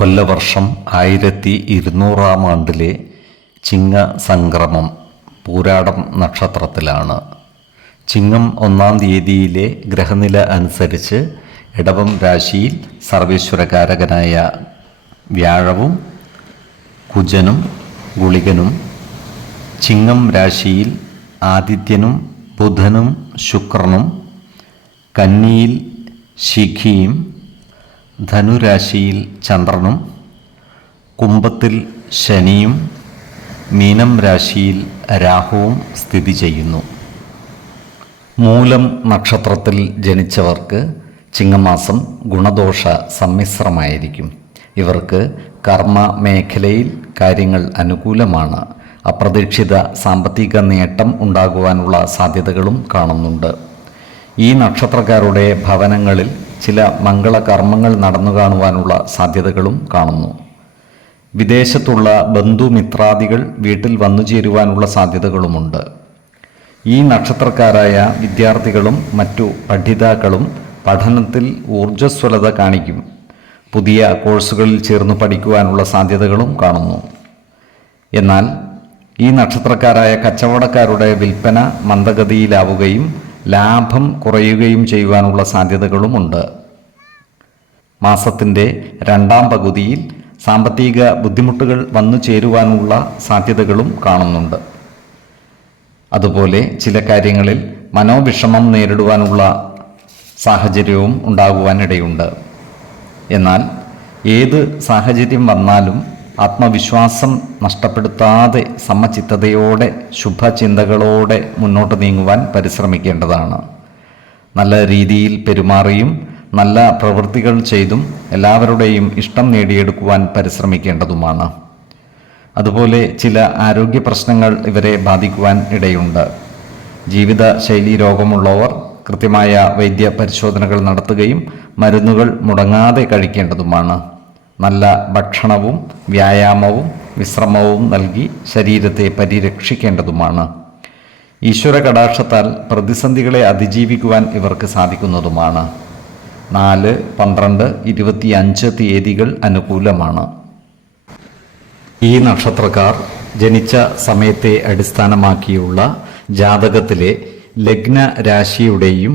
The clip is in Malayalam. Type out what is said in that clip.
കൊല്ലവർഷം ആയിരത്തി ഇരുന്നൂറാം ആണ്ടിലെ ചിങ്ങ സംക്രമം പൂരാടം നക്ഷത്രത്തിലാണ്. ചിങ്ങം ഒന്നാം തീയതിയിലെ ഗ്രഹനില അനുസരിച്ച് ഇടവം രാശിയിൽ സർവേശ്വരകാരകനായ വ്യാഴവും കുജനും ഗുളികനും ചിങ്ങം രാശിയിൽ ആദിത്യനും ബുധനും ശുക്രനും കന്നിയിൽ ശിഖിയും ധനുരാശിയിൽ ചന്ദ്രനും കുംഭത്തിൽ ശനിയും മീനം രാശിയിൽ രാഹുവും സ്ഥിതി ചെയ്യുന്നു. മൂലം നക്ഷത്രത്തിൽ ജനിച്ചവർക്ക് ചിങ്ങമാസം ഗുണദോഷ സമ്മിശ്രമായിരിക്കും. ഇവർക്ക് കർമ്മ മേഖലയിൽ കാര്യങ്ങൾ അനുകൂലമാണ്. അപ്രതീക്ഷിത സാമ്പത്തിക നേട്ടം ഉണ്ടാകുവാനുള്ള സാധ്യതകളും കാണുന്നുണ്ട്. ഈ നക്ഷത്രക്കാരുടെ ഭവനങ്ങളിൽ ചില മംഗളകർമ്മങ്ങൾ നടന്നു കാണുവാനുള്ള സാധ്യതകളും കാണുന്നു. വിദേശത്തുള്ള ബന്ധുമിത്രാദികൾ വീട്ടിൽ വന്നു ചേരുവാനുള്ള സാധ്യതകളുമുണ്ട്. ഈ നക്ഷത്രക്കാരായ വിദ്യാർത്ഥികളും മറ്റു പഠിതാക്കളും പഠനത്തിൽ ഊർജസ്വലത കാണിക്കും. പുതിയ കോഴ്സുകളിൽ ചേർന്ന് പഠിക്കുവാനുള്ള സാധ്യതകളും കാണുന്നു. എന്നാൽ ഈ നക്ഷത്രക്കാരായ കച്ചവടക്കാരുടെ വിൽപ്പന മന്ദഗതിയിലാവുകയും ലാഭം കുറയുകയും ചെയ്യുവാനുള്ള സാധ്യതകളുമുണ്ട്. മാസത്തിന്റെ രണ്ടാം പകുതിയിൽ സാമ്പത്തിക ബുദ്ധിമുട്ടുകൾ വന്നു ചേരുവാനുള്ള സാധ്യതകളും കാണുന്നുണ്ട്. അതുപോലെ ചില കാര്യങ്ങളിൽ മനോവിഷമം നേരിടുവാനുള്ള സാഹചര്യവും ഉണ്ടാകുവാനിടയുണ്ട്. എന്നാൽ ഏത് സാഹചര്യം വന്നാലും ആത്മവിശ്വാസം നഷ്ടപ്പെടുത്താതെ സമചിത്തതയോടെ ശുഭചിന്തകളോടെ മുന്നോട്ട് നീങ്ങുവാൻ പരിശ്രമിക്കേണ്ടതാണ്. നല്ല രീതിയിൽ പെരുമാറിയും നല്ല പ്രവൃത്തികൾ ചെയ്തും എല്ലാവരുടെയും ഇഷ്ടം നേടിയെടുക്കുവാൻ പരിശ്രമിക്കേണ്ടതുമാണ്. അതുപോലെ ചില ആരോഗ്യ പ്രശ്നങ്ങൾ ഇവരെ ബാധിക്കുവാൻ ഇടയുണ്ട്. ജീവിത ശൈലി രോഗമുള്ളവർ കൃത്യമായ വൈദ്യ പരിശോധനകൾ നടത്തുകയും മരുന്നുകൾ മുടങ്ങാതെ കഴിക്കേണ്ടതുമാണ്. നല്ല ഭക്ഷണവും വ്യായാമവും വിശ്രമവും നൽകി ശരീരത്തെ പരിരക്ഷിക്കേണ്ടതുമാണ്. ഈശ്വര കടാക്ഷത്താൽ പ്രതിസന്ധികളെ അതിജീവിക്കുവാൻ ഇവർക്ക് സാധിക്കുന്നതുമാണ്. നാല് പന്ത്രണ്ട് ഇരുപത്തിയഞ്ച് തീയതികൾ അനുകൂലമാണ്. ഈ നക്ഷത്രക്കാർ ജനിച്ച സമയത്തെ അടിസ്ഥാനമാക്കിയുള്ള ജാതകത്തിലെ ലഗ്ന രാശിയുടെയും